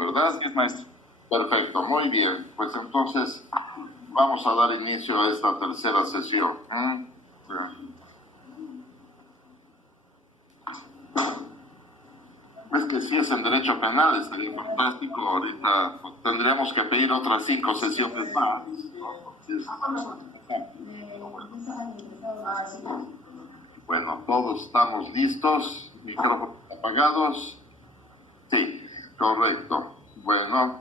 ¿verdad? Sí, maestro. Perfecto, muy bien. Pues entonces vamos a dar inicio a esta tercera sesión. Es que si es en derecho penal estaría fantástico. Ahorita tendríamos que pedir otras 5 sesiones más, ¿no? Bueno, todos estamos listos. Micrófonos apagados. Sí, correcto. Bueno,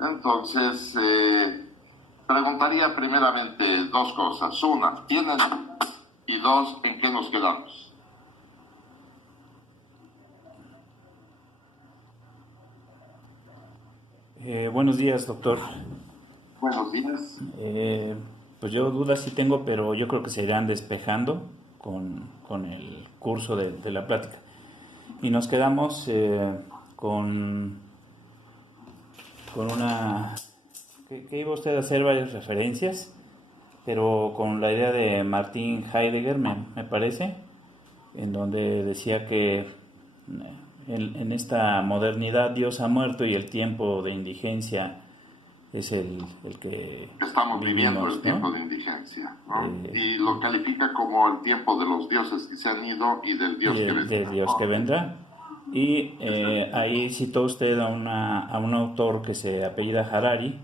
entonces preguntaría primeramente 2 cosas. Una, ¿tienen? Y 2, ¿en qué nos quedamos? Buenos días, doctor. Buenos días. Pues yo dudas sí tengo, pero yo creo que se irán despejando con el curso de la plática. Y nos quedamos con una... que iba usted a hacer varias referencias, pero con la idea de Martin Heidegger, me parece, en donde decía que en esta modernidad Dios ha muerto y el tiempo de indigencia es el que estamos viviendo vivimos, el tiempo, ¿no? de indigencia, ¿no? Y lo califica como el tiempo de los dioses que se han ido y del Dios que vendrá. De Dios que vendrá. Y ahí citó usted a un autor que se apellida Harari,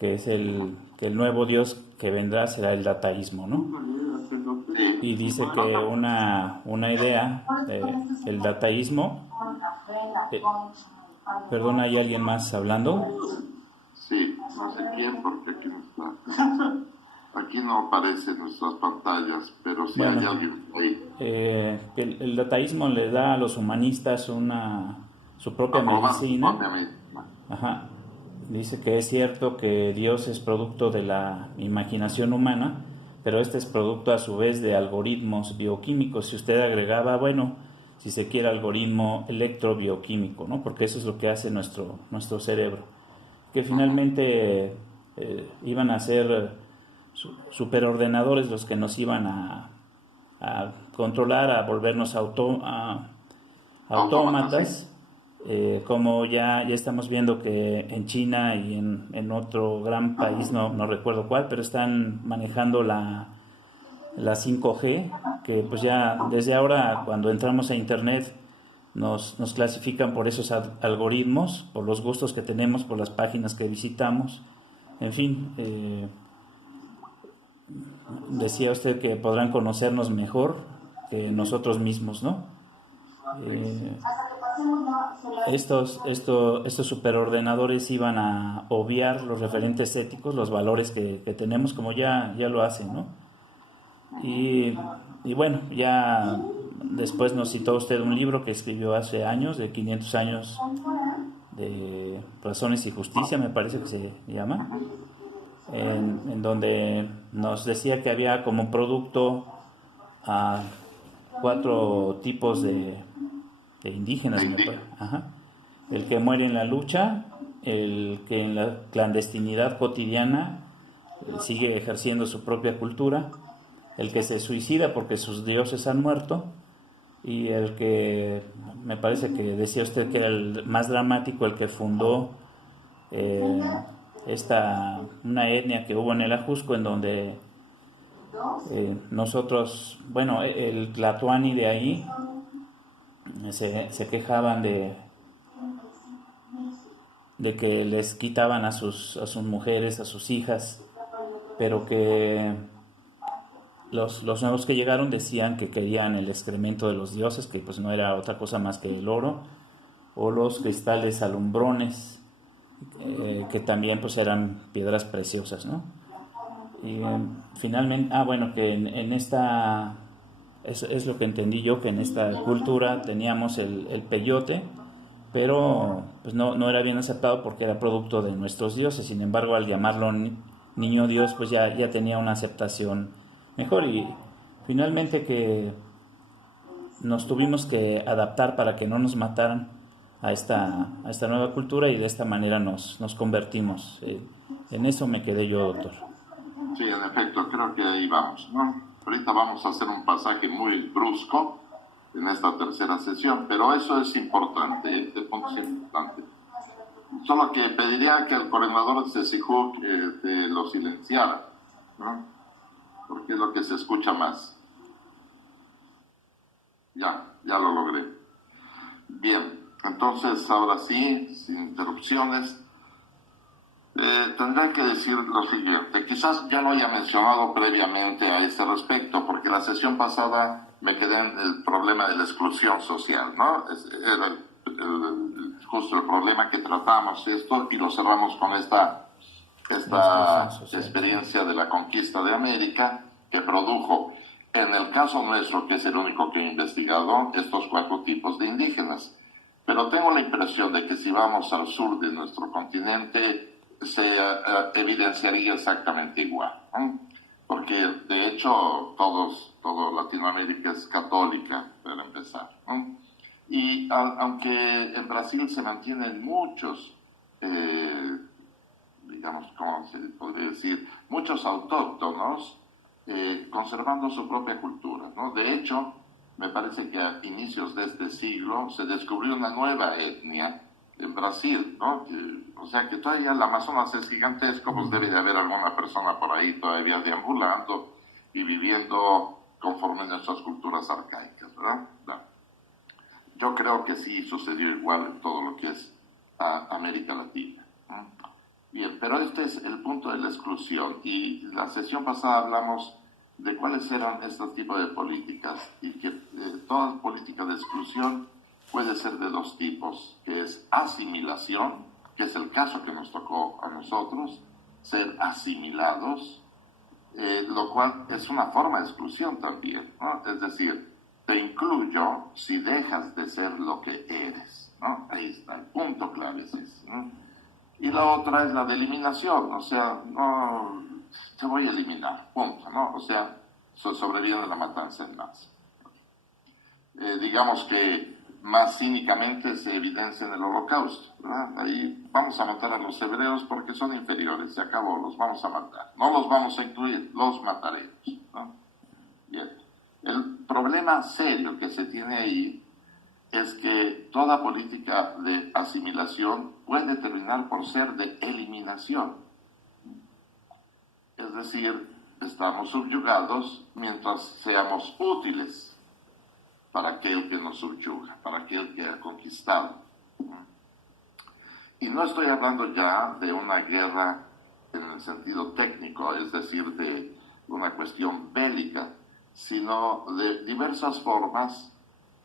que es que el nuevo Dios que vendrá será el dataísmo, ¿no? Sí. Y dice que una idea, el dataísmo... perdón, ¿hay alguien más hablando? Sí, no sé quién, porque aquí no está. Aquí no aparecen nuestras pantallas, pero sí Bueno, hay alguien ahí. El dataísmo le da a los humanistas su propia medicina. Ajá. Dice que es cierto que Dios es producto de la imaginación humana, pero este es producto a su vez de algoritmos bioquímicos. Si usted agregaba, bueno, si se quiere, algoritmo electrobioquímico, ¿no? Porque eso es lo que hace nuestro cerebro. Que finalmente iban a ser superordenadores los que nos iban a controlar, a volvernos autómatas. Como ya estamos viendo que en China y en otro gran país, no recuerdo cuál, pero están manejando la 5G, que pues ya desde ahora cuando entramos a internet nos clasifican por esos algoritmos, por los gustos que tenemos, por las páginas que visitamos, en fin. Decía usted que podrán conocernos mejor que nosotros mismos, ¿no? Estos superordenadores iban a obviar los referentes éticos, los valores que tenemos, como ya lo hacen, ¿no? Y bueno, ya después nos citó usted un libro que escribió hace años, de 500 años de Razones y Justicia, me parece que se llama, en donde nos decía que había como producto a 4 tipos de indígenas, me parece. Ajá. El que muere en la lucha, el que en la clandestinidad cotidiana sigue ejerciendo su propia cultura, el que se suicida porque sus dioses han muerto, y el que me parece que decía usted que era el más dramático, el que fundó una etnia que hubo en el Ajusco, en donde nosotros, bueno, el Tlatoani de ahí se quejaban de que les quitaban a sus mujeres, a sus hijas, pero que los nuevos que llegaron decían que querían el excremento de los dioses, que pues no era otra cosa más que el oro, o los cristales alumbrones, que también pues eran piedras preciosas, ¿no? Y finalmente, bueno, que en esta, es lo que entendí yo, que en esta cultura teníamos el peyote, pero pues no era bien aceptado porque era producto de nuestros dioses. Sin embargo, al llamarlo niño Dios, pues ya tenía una aceptación mejor, y finalmente que nos tuvimos que adaptar para que no nos mataran a esta nueva cultura, y de esta manera nos convertimos. En eso me quedé yo, doctor. Sí, en efecto, creo que ahí vamos, ¿no? Ahorita vamos a hacer un pasaje muy brusco en esta tercera sesión, pero eso es importante, este punto es importante. Solo que pediría que el coordinador de CECIJUC lo silenciara, ¿no? Porque es lo que se escucha más. Ya lo logré. Bien, entonces ahora sí, sin interrupciones, tendré que decir lo siguiente. Quizás ya lo haya mencionado previamente a este respecto, porque la sesión pasada me quedé en el problema de la exclusión social, ¿no? Era justo el problema que tratamos esto y lo cerramos con esta experiencia de la conquista de América que produjo, en el caso nuestro, que es el único que he investigado, estos 4 tipos de indígenas. Pero tengo la impresión de que si vamos al sur de nuestro continente, se evidenciaría exactamente igual, ¿no? Porque de hecho todo Latinoamérica es católica, para empezar, ¿no? Y aunque en Brasil se mantienen muchos, digamos, ¿cómo se podría decir? Muchos autóctonos conservando su propia cultura, ¿no? De hecho, me parece que a inicios de este siglo se descubrió una nueva etnia en Brasil, ¿no? O sea que todavía el Amazonas es gigantesco, pues debe de haber alguna persona por ahí todavía deambulando y viviendo conforme a nuestras culturas arcaicas, ¿verdad? No. Yo creo que sí sucedió igual en todo lo que es América Latina, ¿no? Bien, pero este es el punto de la exclusión y la sesión pasada hablamos de cuáles eran estos tipos de políticas y que toda política de exclusión puede ser de 2 tipos, que es asimilación, que es el caso que nos tocó a nosotros, ser asimilados, lo cual es una forma de exclusión también, ¿no? Es decir, te incluyo si dejas de ser lo que eres, ¿no? Ahí está, el punto clave es ese, ¿no? Y la otra es la de eliminación, o sea, no, te voy a eliminar, punto, ¿no? O sea, sobreviene la matanza en masa. Digamos que más cínicamente se evidencia en el Holocausto, ¿verdad? Ahí vamos a matar a los hebreos porque son inferiores, se acabó, los vamos a matar. No los vamos a incluir, los mataremos, ¿no? Bien. El problema serio que se tiene ahí es que toda política de asimilación puede terminar por ser de eliminación. Es decir, estamos subyugados mientras seamos útiles para aquel que nos subyuga, para aquel que ha conquistado. Y no estoy hablando ya de una guerra en el sentido técnico, es decir, de una cuestión bélica, sino de diversas formas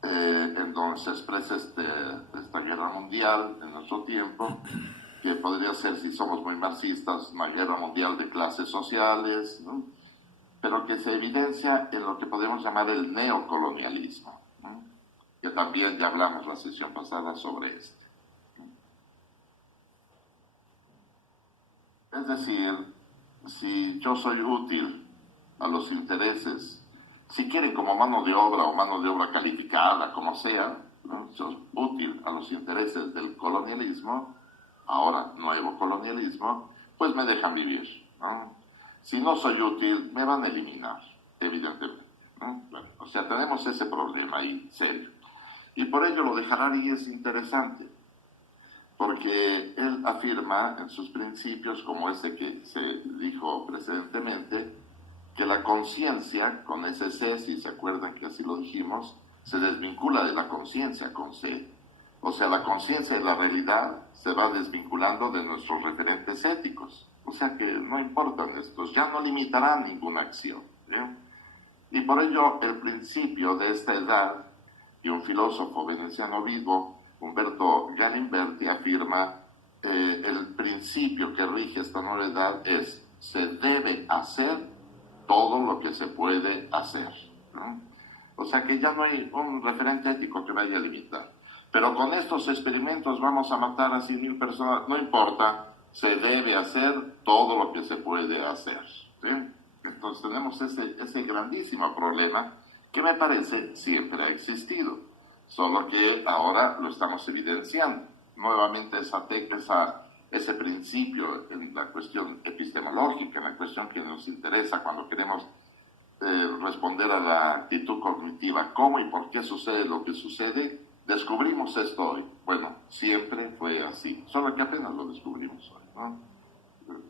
en donde se expresa esta guerra mundial en nuestro tiempo, que podría ser, si somos muy marxistas, una guerra mundial de clases sociales, ¿no? Pero que se evidencia en lo que podemos llamar el neocolonialismo, ¿no? Que también ya hablamos la sesión pasada sobre este. Es decir, si yo soy útil a los intereses, si quieren como mano de obra o mano de obra calificada, como sea, ¿no? Soy útil a los intereses del colonialismo, ahora nuevo colonialismo, pues me dejan vivir, ¿no? Si no soy útil, me van a eliminar, evidentemente, ¿no? Bueno, o sea, tenemos ese problema ahí, serio. Y por ello lo de Harari es interesante, porque él afirma en sus principios, como ese que se dijo precedentemente, que la conciencia, con ese C, si se acuerdan que así lo dijimos, se desvincula de la conciencia con C. O sea, la conciencia de la realidad se va desvinculando de nuestros referentes éticos. O sea que no importan estos, ya no limitarán ninguna acción, ¿eh? Y por ello el principio de esta edad, y un filósofo veneciano vivo, Umberto Galimberti, afirma el principio que rige esta nueva edad es: se debe hacer todo lo que se puede hacer, ¿no? O sea que ya no hay un referente ético que vaya a limitar. Pero con estos experimentos vamos a matar a 100,000 personas, no importa, se debe hacer todo lo que se puede hacer, ¿sí? Entonces tenemos ese grandísimo problema que me parece siempre ha existido, solo que ahora lo estamos evidenciando. Nuevamente ese principio en la cuestión epistemológica, en la cuestión que nos interesa cuando queremos responder a la actitud cognitiva, cómo y por qué sucede lo que sucede, descubrimos esto hoy. Bueno, siempre fue así, solo que apenas lo descubrimos hoy, ¿no?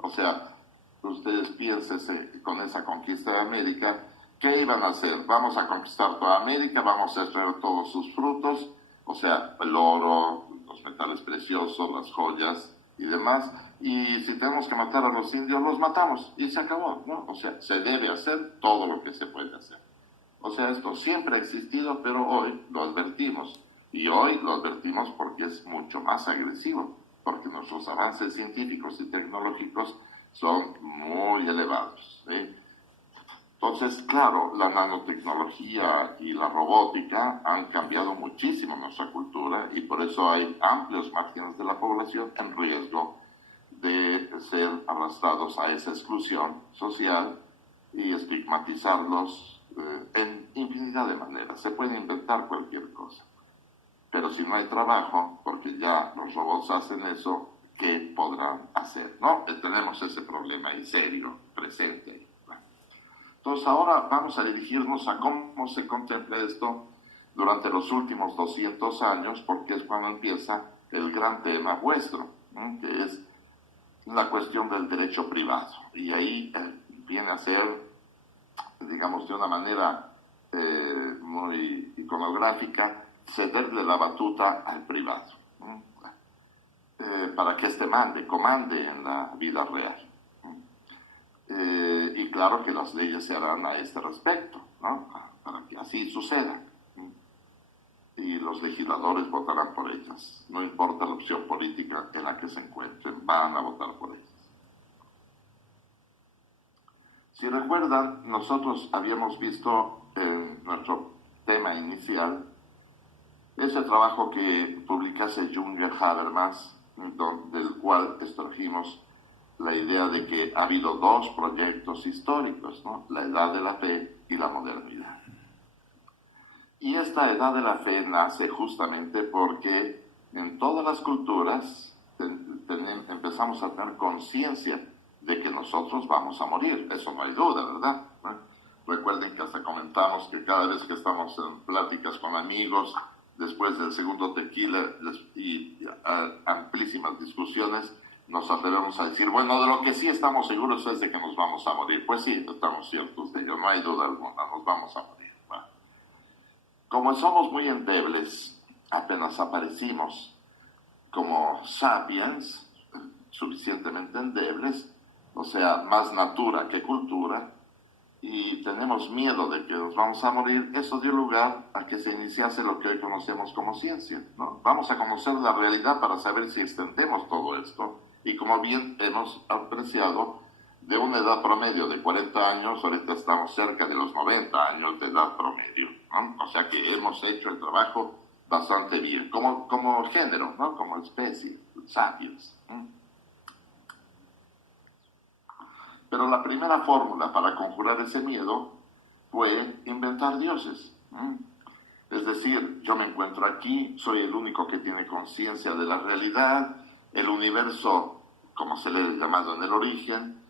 O sea, ustedes piénsense con esa conquista de América, ¿qué iban a hacer? Vamos a conquistar toda América, vamos a extraer todos sus frutos, o sea, el oro, los metales preciosos, las joyas y demás, y si tenemos que matar a los indios, los matamos, y se acabó, ¿no? O sea, se debe hacer todo lo que se puede hacer. O sea, esto siempre ha existido, pero hoy lo advertimos. Y hoy lo advertimos porque es mucho más agresivo, porque nuestros avances científicos y tecnológicos son muy elevados, ¿sí? Entonces, claro, la nanotecnología y la robótica han cambiado muchísimo nuestra cultura y por eso hay amplios márgenes de la población en riesgo de ser arrastrados a esa exclusión social y estigmatizarlos en infinidad de maneras. Se puede inventar cualquier cosa. Pero si no hay trabajo, porque ya los robots hacen eso, ¿qué podrán hacer? ¿No? Tenemos ese problema ahí serio, presente. Entonces ahora vamos a dirigirnos a cómo se contempla esto durante los últimos 200 años, porque es cuando empieza el gran tema vuestro, ¿no? Que es la cuestión del derecho privado. Y ahí viene a ser, digamos, de una manera muy iconográfica, cederle la batuta al privado, ¿no? Para que éste comande en la vida real. Y claro que las leyes se harán a este respecto, ¿no? Para que así suceda. Y los legisladores votarán por ellas. No importa la opción política en la que se encuentren, van a votar por ellas. Si recuerdan, nosotros habíamos visto en nuestro tema inicial ese trabajo que publicase Jünger Habermas, del cual extrajimos la idea de que ha habido dos proyectos históricos, ¿no? La edad de la fe y la modernidad. Y esta edad de la fe nace justamente porque en todas las culturas empezamos a tener conciencia de que nosotros vamos a morir. Eso no hay duda, ¿verdad? Recuerden que hasta comentamos que cada vez que estamos en pláticas con amigos, después del segundo tequila y amplísimas discusiones, nos atrevemos a decir, bueno, de lo que sí estamos seguros es de que nos vamos a morir. Pues sí, estamos ciertos de ello, no hay duda alguna, nos vamos a morir. Bueno, como somos muy endebles, apenas aparecimos como sapiens, suficientemente endebles, o sea, más natura que cultura, y tenemos miedo de que nos vamos a morir, eso dio lugar a que se iniciase lo que hoy conocemos como ciencia, ¿no? Vamos a conocer la realidad para saber si extendemos todo esto. Y como bien hemos apreciado, de una edad promedio de 40 años, ahorita estamos cerca de los 90 años de edad promedio, ¿no? O sea que hemos hecho el trabajo bastante bien, como género, ¿no? Como especie, sapiens, ¿no? Pero la primera fórmula para conjurar ese miedo fue inventar dioses. Es decir, yo me encuentro aquí, soy el único que tiene conciencia de la realidad, el universo, como se le ha llamado en el origen,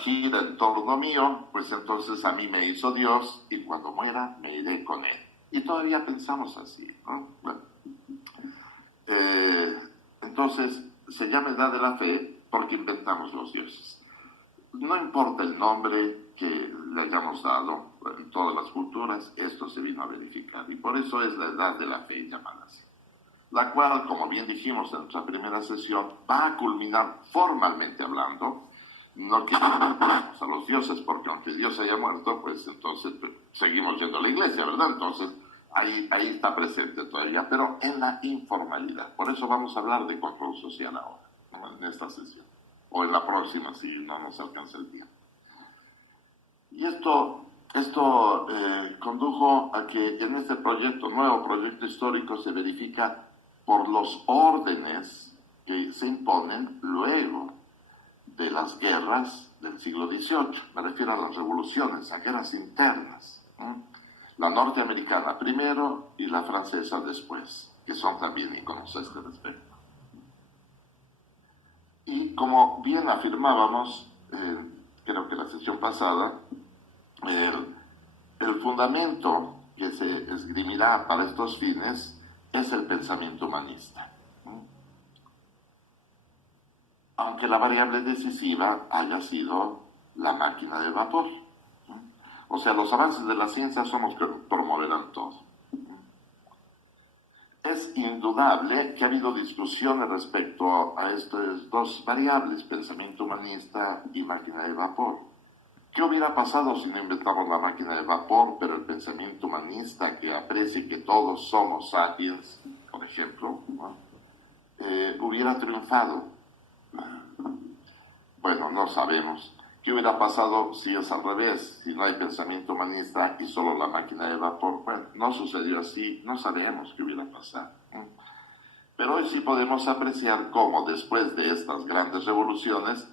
gira en torno mío, pues entonces a mí me hizo Dios y cuando muera me iré con él. Y todavía pensamos así, ¿no? Bueno, entonces se llama edad de la fe porque inventamos los dioses. No importa el nombre que le hayamos dado, en todas las culturas esto se vino a verificar y por eso es la edad de la fe llamada así, la cual, como bien dijimos en nuestra primera sesión, va a culminar formalmente hablando, no que a los dioses, porque aunque Dios haya muerto, pues entonces seguimos yendo a la iglesia, ¿verdad? Entonces ahí está presente todavía, pero en la informalidad. Por eso vamos a hablar de control social ahora, ¿no? En esta sesión, o en la próxima si no nos alcanza el tiempo. Y esto condujo a que en este nuevo proyecto histórico, se verifica por los órdenes que se imponen luego de las guerras del siglo XVIII. Me refiero a las revoluciones, a guerras internas. La norteamericana primero y la francesa después, que son también íconos a este respecto. Y como bien afirmábamos, creo que la sesión pasada, el fundamento que se esgrimirá para estos fines es el pensamiento humanista. Aunque la variable decisiva haya sido la máquina de vapor. O sea, los avances de la ciencia son los que promoverán todo. Es indudable que ha habido discusiones respecto a estas dos variables, pensamiento humanista y máquina de vapor. ¿Qué hubiera pasado si no inventamos la máquina de vapor, pero el pensamiento humanista que aprecie que todos somos sapiens, por ejemplo, ¿no? Hubiera triunfado? Bueno, no sabemos. ¿Qué hubiera pasado si es al revés? Si no hay pensamiento humanista y solo la máquina de vapor. Bueno, no sucedió así, no sabemos qué hubiera pasado. Pero hoy sí podemos apreciar cómo después de estas grandes revoluciones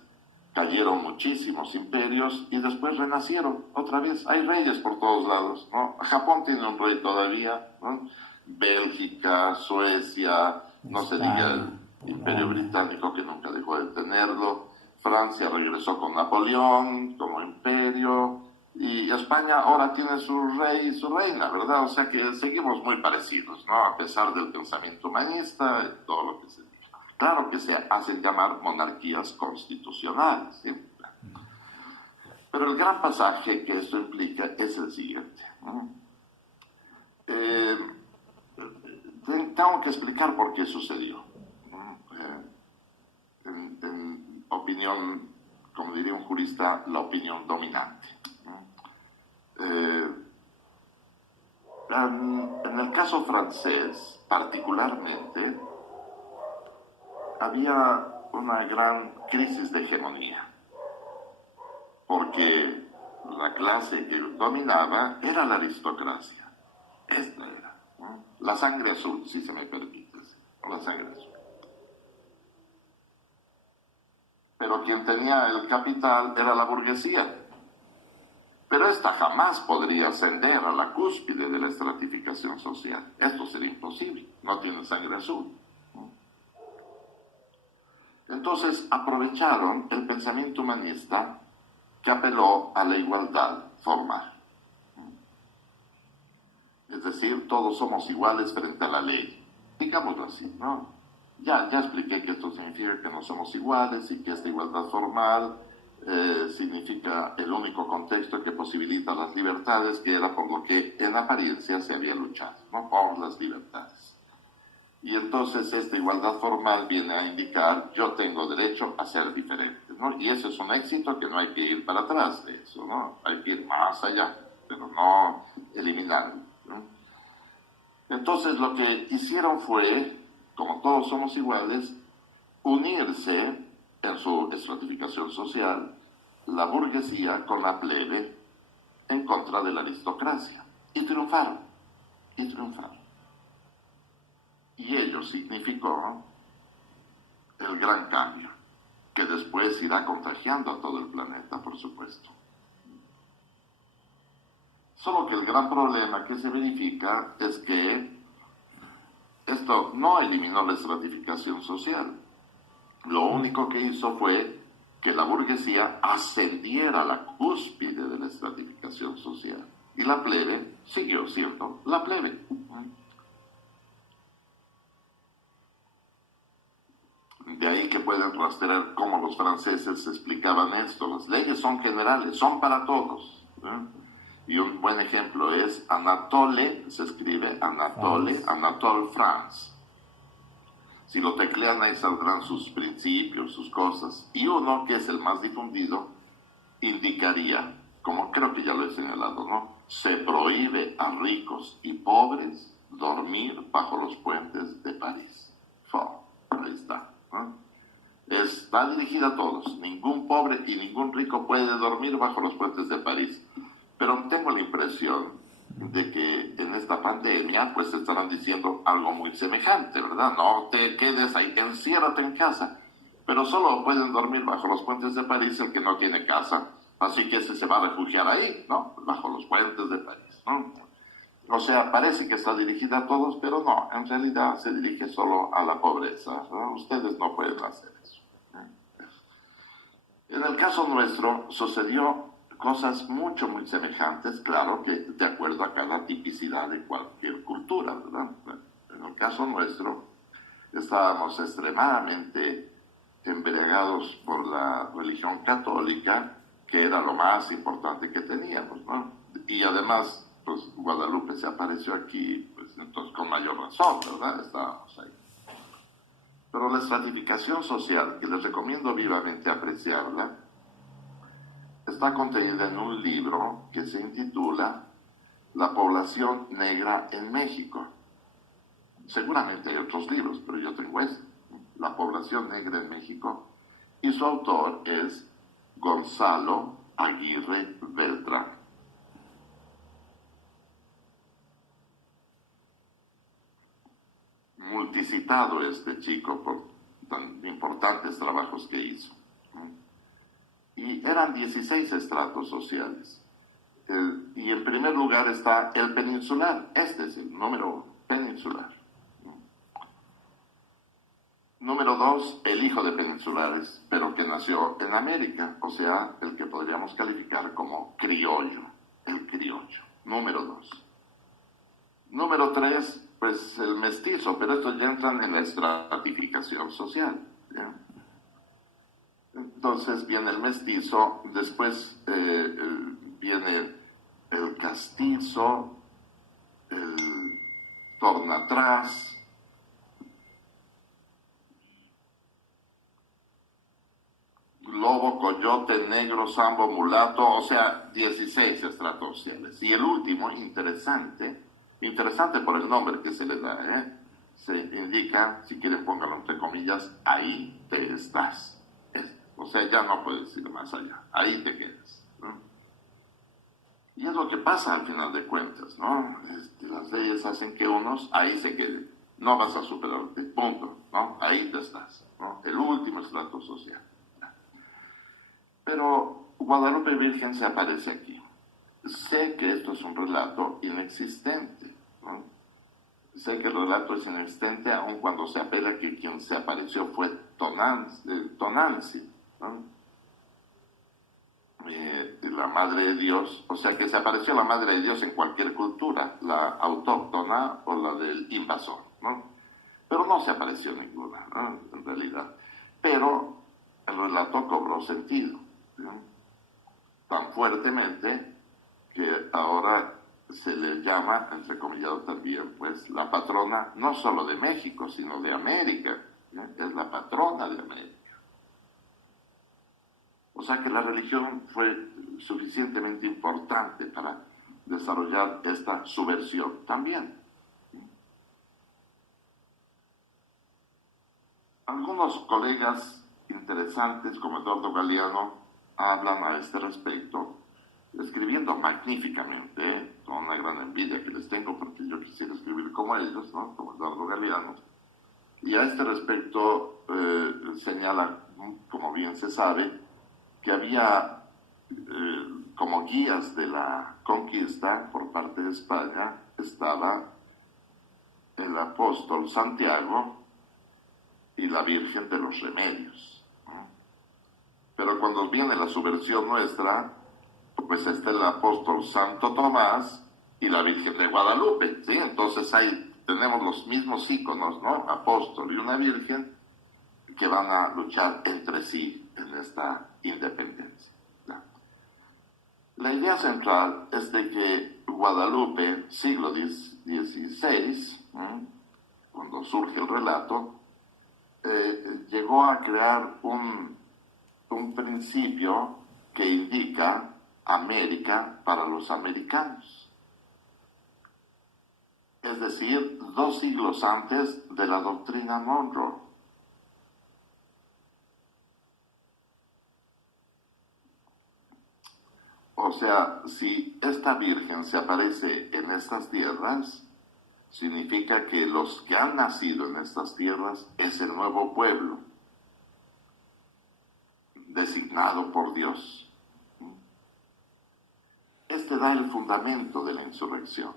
cayeron muchísimos imperios y después renacieron otra vez. Hay reyes por todos lados, ¿no? Japón tiene un rey todavía, ¿no? Bélgica, Suecia, no se diga el Imperio Británico, que nunca dejó de tenerlo. Francia regresó con Napoleón como imperio, y España ahora tiene su rey y su reina, ¿verdad? O sea que seguimos muy parecidos, ¿no? A pesar del pensamiento humanista y todo lo que se dice. Claro que se hacen llamar monarquías constitucionales, ¿sí? Pero el gran pasaje que esto implica es el siguiente. Tengo que explicar por qué sucedió. En opinión, como diría un jurista, la opinión dominante. En el caso francés, particularmente, había una gran crisis de hegemonía, porque la clase que dominaba era la aristocracia. Esta era, ¿no? La sangre azul, si se me permite, la sangre azul. Pero quien tenía el capital era la burguesía. Pero esta jamás podría ascender a la cúspide de la estratificación social. Esto sería imposible, no tiene sangre azul. Entonces aprovecharon el pensamiento humanista que apeló a la igualdad formal. Es decir, todos somos iguales frente a la ley. Digámoslo así, ¿no? Ya expliqué que esto significa que no somos iguales y que esta igualdad formal significa el único contexto que posibilita las libertades, que era por lo que en apariencia se había luchado, ¿no? Por las libertades. Y entonces esta igualdad formal viene a indicar: yo tengo derecho a ser diferente, ¿no? Y eso es un éxito que no hay que ir para atrás de eso, ¿no? Hay que ir más allá, pero no eliminarlo, ¿no? Entonces lo que hicieron fue, como todos somos iguales, unirse en su estratificación social la burguesía con la plebe en contra de la aristocracia. Y triunfaron, y triunfaron. Y ello significó el gran cambio, que después irá contagiando a todo el planeta, por supuesto. Solo que el gran problema que se verifica es que esto no eliminó la estratificación social. Lo único que hizo fue que la burguesía ascendiera a la cúspide de la estratificación social. Y la plebe siguió siendo la plebe. De ahí que pueden rastrear cómo los franceses explicaban esto. Las leyes son generales, son para todos. Y un buen ejemplo es Anatole, se escribe Anatole, Anatole France. Si lo teclean, ahí saldrán sus principios, sus cosas. Y uno, que es el más difundido, indicaría, como creo que ya lo he señalado, ¿no? Se prohíbe a ricos y pobres dormir bajo los puentes de París. Ahí está, ¿no? Está dirigida a todos. Ningún pobre y ningún rico puede dormir bajo los puentes de París. Pero tengo la impresión de que en esta pandemia pues estarán diciendo algo muy semejante, ¿verdad? No te quedes ahí, enciérrate en casa. Pero solo pueden dormir bajo los puentes de París el que no tiene casa. Así que ese se va a refugiar ahí, ¿no? Bajo los puentes de París, ¿no? O sea, parece que está dirigida a todos, pero no, en realidad se dirige solo a la pobreza, ¿no? Ustedes no pueden hacer eso. En el caso nuestro sucedió cosas muy semejantes, claro que de acuerdo a cada tipicidad de cualquier cultura, ¿verdad? En el caso nuestro, estábamos extremadamente embriagados por la religión católica, que era lo más importante que teníamos, ¿no? Y además, pues Guadalupe se apareció aquí, pues entonces con mayor razón, ¿verdad? Estábamos ahí. Pero la estratificación social, que les recomiendo vivamente apreciarla, está contenida en un libro que se intitula La población negra en México. Seguramente hay otros libros, pero yo tengo este, La población negra en México, y su autor es Gonzalo Aguirre Beltrán. Multicitado este chico por tan importantes trabajos que hizo. Y eran 16 estratos sociales. Y en primer lugar está el peninsular, este es el número peninsular. Número 2, el hijo de peninsulares, pero que nació en América, o sea, el que podríamos calificar como criollo, el criollo. Número 2. Número 3, pues el mestizo, pero estos ya entran en la estratificación social, ¿ya? Entonces viene el mestizo, después viene el castizo, el tornatrás, lobo, coyote, negro, sambo, mulato, o sea, 16 estratos sociales. Y el último, interesante por el nombre que se le da, se indica, si quieren pónganlo entre comillas, ahí te estás. O sea, ya no puedes ir más allá, ahí te quedas, ¿no? Y es lo que pasa al final de cuentas, ¿no? Las leyes hacen que unos ahí se queden, no vas a superarte, punto, ¿no? Ahí te estás, ¿no? El último estrato social. Pero Guadalupe Virgen se aparece aquí. Sé que esto es un relato inexistente, ¿no? Sé que el relato es inexistente aun cuando se apela que quien se apareció fue Tonanzi, ¿no? La Madre de Dios, o sea que se apareció la Madre de Dios en cualquier cultura, la autóctona o la del invasor, ¿no? Pero no se apareció ninguna, ¿no? En realidad. Pero el relato cobró sentido, ¿no? Tan fuertemente que ahora se le llama, entrecomillado también, pues la patrona no solo de México, sino de América, ¿no? Es la patrona de América. O sea que la religión fue suficientemente importante para desarrollar esta subversión también. Algunos colegas interesantes, como Eduardo Galeano, hablan a este respecto, escribiendo magníficamente, con una gran envidia que les tengo, porque yo quisiera escribir como ellos, ¿no? Como Eduardo Galeano. Y a este respecto señala, como bien se sabe, que había como guías de la conquista por parte de España, estaba el apóstol Santiago y la Virgen de los Remedios, ¿no? Pero cuando viene la subversión nuestra, pues está el apóstol Santo Tomás y la Virgen de Guadalupe, ¿sí? Entonces ahí tenemos los mismos íconos, ¿no? Apóstol y una Virgen que van a luchar entre sí en esta independencia. La idea central es de que Guadalupe, siglo XVI, cuando surge el relato, llegó a crear un principio que indica América para los americanos. Es decir, 2 siglos antes de la doctrina Monroe. O sea, si esta Virgen se aparece en estas tierras, significa que los que han nacido en estas tierras es el nuevo pueblo, designado por Dios. Este da el fundamento de la insurrección.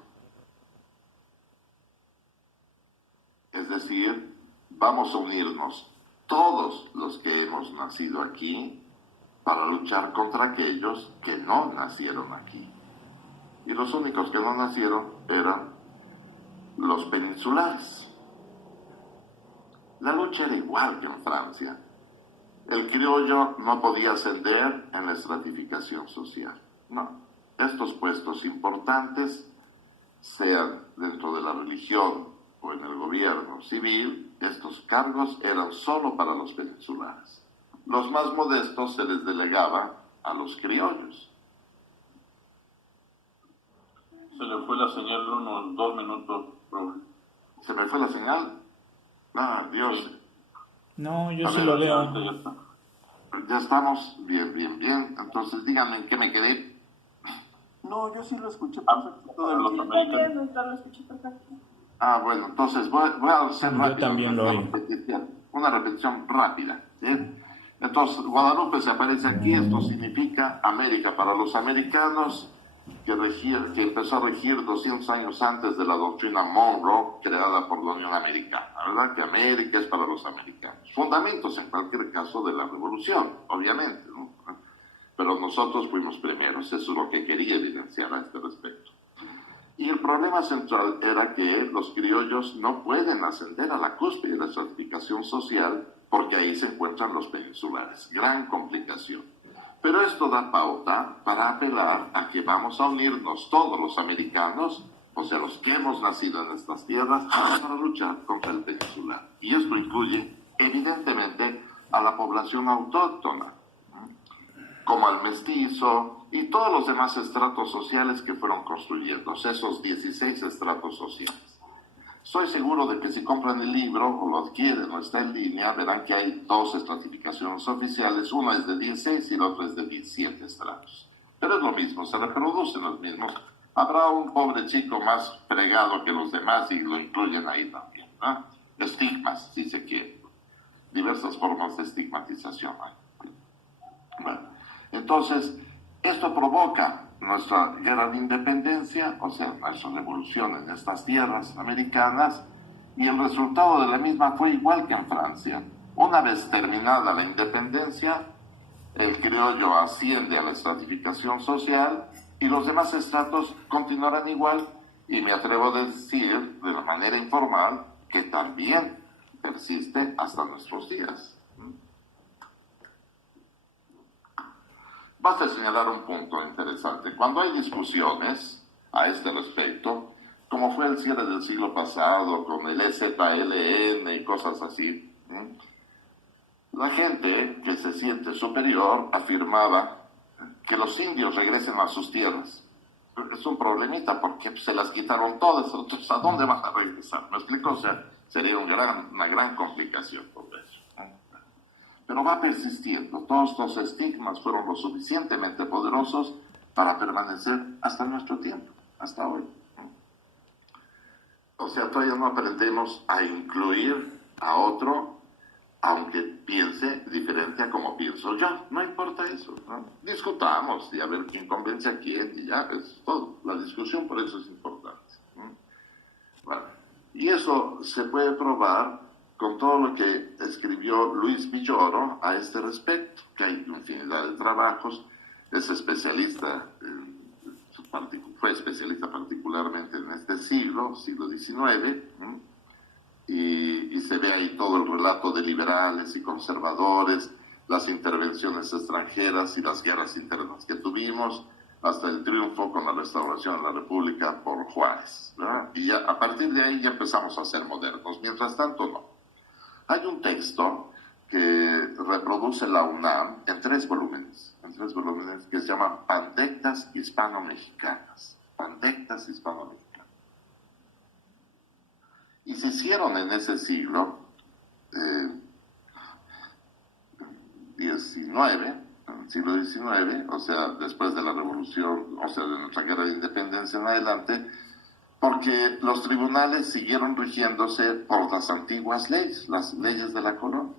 Es decir, vamos a unirnos todos los que hemos nacido aquí para luchar contra aquellos que no nacieron aquí. Y los únicos que no nacieron eran los peninsulares, La lucha era igual que en Francia. El criollo no podía ascender en la estratificación social. No. Estos puestos importantes, sean dentro de la religión o en el gobierno civil, estos cargos eran solo para los peninsulares. Los más modestos se les delegaba a los criollos. Se le fue la señal unos 2 minutos, Raúl. ¿Se me fue la señal? Ah, Dios. Sí. No, yo A sí ver, lo veo. Ahorita ya está. Ya estamos, bien. Entonces díganme en qué me quedé. No, yo sí lo escuché Ah, perfecto. Todo el los tiempo. americanos. Lo escuché perfecto. Ah, bueno, entonces voy a hacer Yo rápido también lo oí. una repetición rápida. ¿Sí? Entonces, Guadalupe se aparece aquí, esto significa América para los americanos, que empezó a regir 200 años antes de la doctrina Monroe, creada por la Unión Americana, ¿verdad? Que América es para los americanos. Fundamentos, en cualquier caso, de la revolución, obviamente, ¿no? Pero nosotros fuimos primeros, eso es lo que quería evidenciar a este respecto. Y el problema central era que los criollos no pueden ascender a la cúspide de la estratificación social porque ahí se encuentran los peninsulares. Gran complicación. Pero esto da pauta para apelar a que vamos a unirnos todos los americanos, o sea, los que hemos nacido en estas tierras, para luchar contra el peninsular. Y esto incluye, evidentemente, a la población autóctona, como al mestizo y todos los demás estratos sociales que fueron construyendo, esos 16 estratos sociales. Estoy seguro de que si compran el libro o lo adquieren o está en línea, verán que hay 2 estratificaciones oficiales, una es de 16 y la otra es de 17 estratos. Pero es lo mismo, se reproducen los mismos. Habrá un pobre chico más fregado que los demás y lo incluyen ahí también, ¿no? Estigmas, si se quiere. Diversas formas de estigmatización hay. Bueno, entonces, esto provoca nuestra guerra de independencia, o sea, nuestra revolución en estas tierras americanas, y el resultado de la misma fue igual que en Francia. Una vez terminada la independencia, el criollo asciende a la estratificación social y los demás estratos continuarán igual, y me atrevo a decir de la manera informal que también persiste hasta nuestros días. Basta señalar un punto interesante. Cuando hay discusiones a este respecto, como fue el cierre del siglo pasado con el EZLN y cosas así, la gente que se siente superior afirmaba que los indios regresen a sus tierras. Es un problemita porque se las quitaron todas, entonces ¿a dónde van a regresar? ¿Me explico? O sea, sería una gran complicación por eso. Pero va persistiendo. Todos los estigmas fueron lo suficientemente poderosos para permanecer hasta nuestro tiempo, hasta hoy. O sea, todavía no aprendemos a incluir a otro, aunque piense diferente a como pienso yo. No importa eso, ¿no? Discutamos y a ver quién convence a quién y ya, es todo. La discusión por eso es importante. Bueno, y eso se puede probar con todo lo que escribió Luis Villoro a este respecto, que hay infinidad de trabajos, es especialista, fue especialista particularmente en este siglo XIX, y se ve ahí todo el relato de liberales y conservadores, las intervenciones extranjeras y las guerras internas que tuvimos, hasta el triunfo con la restauración de la República por Juárez, ¿verdad? Y ya, a partir de ahí ya empezamos a ser modernos, mientras tanto no. Hay un texto que reproduce la UNAM en 3 volúmenes, que se llaman Pandectas Hispano-Mexicanas. Pandectas Hispano-Mexicanas. Y se hicieron en ese siglo XIX, o sea, después de la revolución, o sea, de nuestra guerra de independencia en adelante, porque los tribunales siguieron rigiéndose por las antiguas leyes, las leyes de la colonia.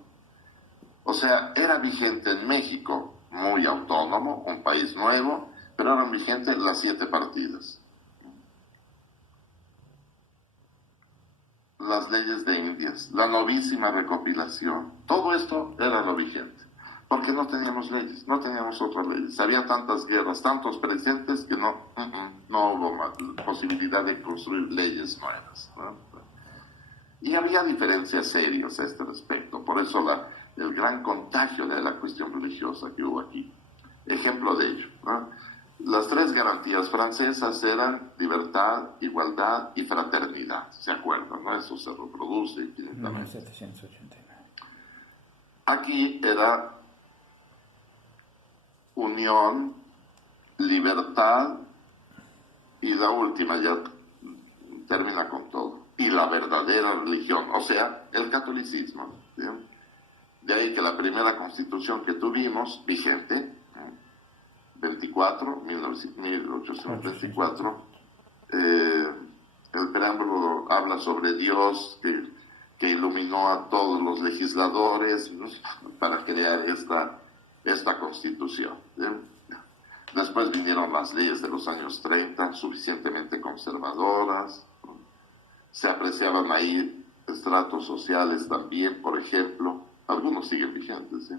O sea, era vigente en México, muy autónomo, un país nuevo, pero eran vigentes las 7 partidas. Las leyes de Indias, la novísima recopilación, todo esto era lo vigente, porque no teníamos leyes, no teníamos otras leyes. Había tantas guerras, tantos presentes que no hubo más posibilidad de construir leyes nuevas, ¿no? Y había diferencias serias a este respecto, por eso el gran contagio de la cuestión religiosa que hubo aquí. Ejemplo de ello, ¿no? Las tres garantías francesas eran libertad, igualdad y fraternidad, ¿se acuerdan? ¿No? Eso se reproduce infinitamente. 1789. Aquí era unión, libertad y la última ya termina con todo. Y la verdadera religión, o sea, el catolicismo. ¿Sí? De ahí que la primera constitución que tuvimos, vigente, 1824, el preámbulo habla sobre Dios que iluminó a todos los legisladores, ¿no?, para crear esta constitución. ¿Sí? Después vinieron las leyes de los años 30, suficientemente conservadoras. Se apreciaban ahí estratos sociales también, por ejemplo. Algunos siguen vigentes, ¿sí?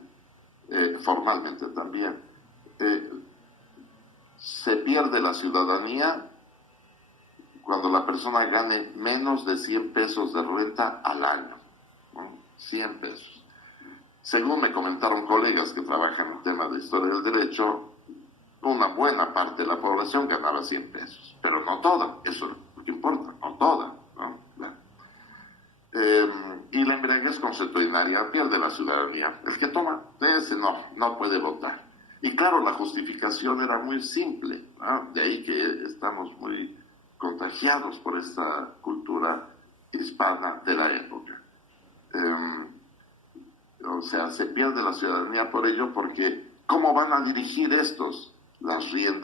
Formalmente también. Se pierde la ciudadanía cuando la persona gane menos de 100 pesos de renta al año, ¿no? 100 pesos. Según me comentaron colegas que trabajan en temas de historia del derecho, una buena parte de la población ganaba 100 pesos, pero no toda, eso es lo que importa, no toda, ¿no? Y la embriaguez consuetudinaria pierde la ciudadanía. El que toma, ese no puede votar. Y claro, la justificación era muy simple, ¿no? De ahí que estamos muy contagiados por esta cultura hispana de la época. O sea, se pierde la ciudadanía por ello, porque ¿cómo van a dirigir estos las riendas